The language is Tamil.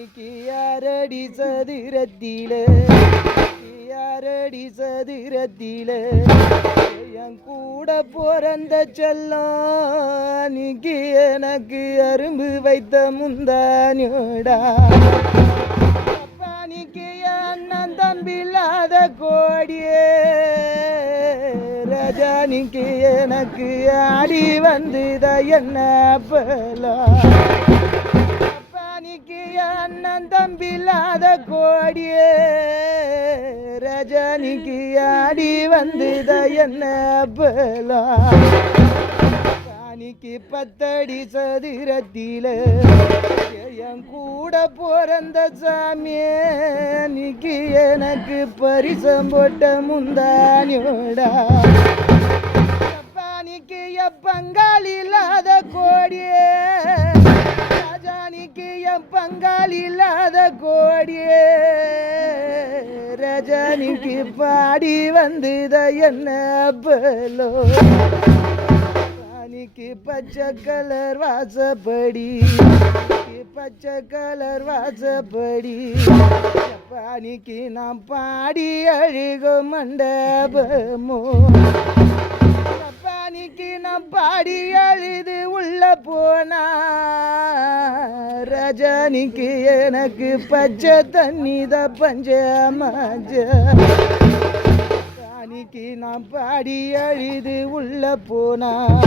கியாரடி யாரடி சதுரத்தில? யாரடி சதுரத்தில? என் கூட பிறந்த செல்லம் அன்னைக்கு எனக்கு அரும்பு வைத்த முந்தானியோடா. அப்பானிக்கு அண்ணன் தம்பில்லாத கோடியே. ரஜானிக்கு எனக்கு ஆடி வந்துத என்ன பலா அண்ணன் தம்பில்லாத கோடியே ரஜனிக்கு ஆடி வந்தத என்ன பலம் காணிக்கு பத்தடி சதுரத்தில என் கூட பிறந்த சாமியே நிக்கு எனக்கு பரிசம் போட்ட முந்தானியோடா. பானிக்கு பங்கால் இல்லாத கோடியே. ரஜனிக்கு பாடி வந்தத என்ன பலோ பானிக்கு பச்சை கலர் வாசப்படி. பச்சை கலர் வாசப்படி. பாணிக்கு நாம் பாடி அழுகோ மண்டபமோ? பாணிக்கு நாம் பாடி அழுது உள்ள போனா? ராஜானிக்கு எனக்கு பச்சை தண்ணி தான் பஞ்ச மஞ்ச. நான் பாடி அழுது உள்ள போனா.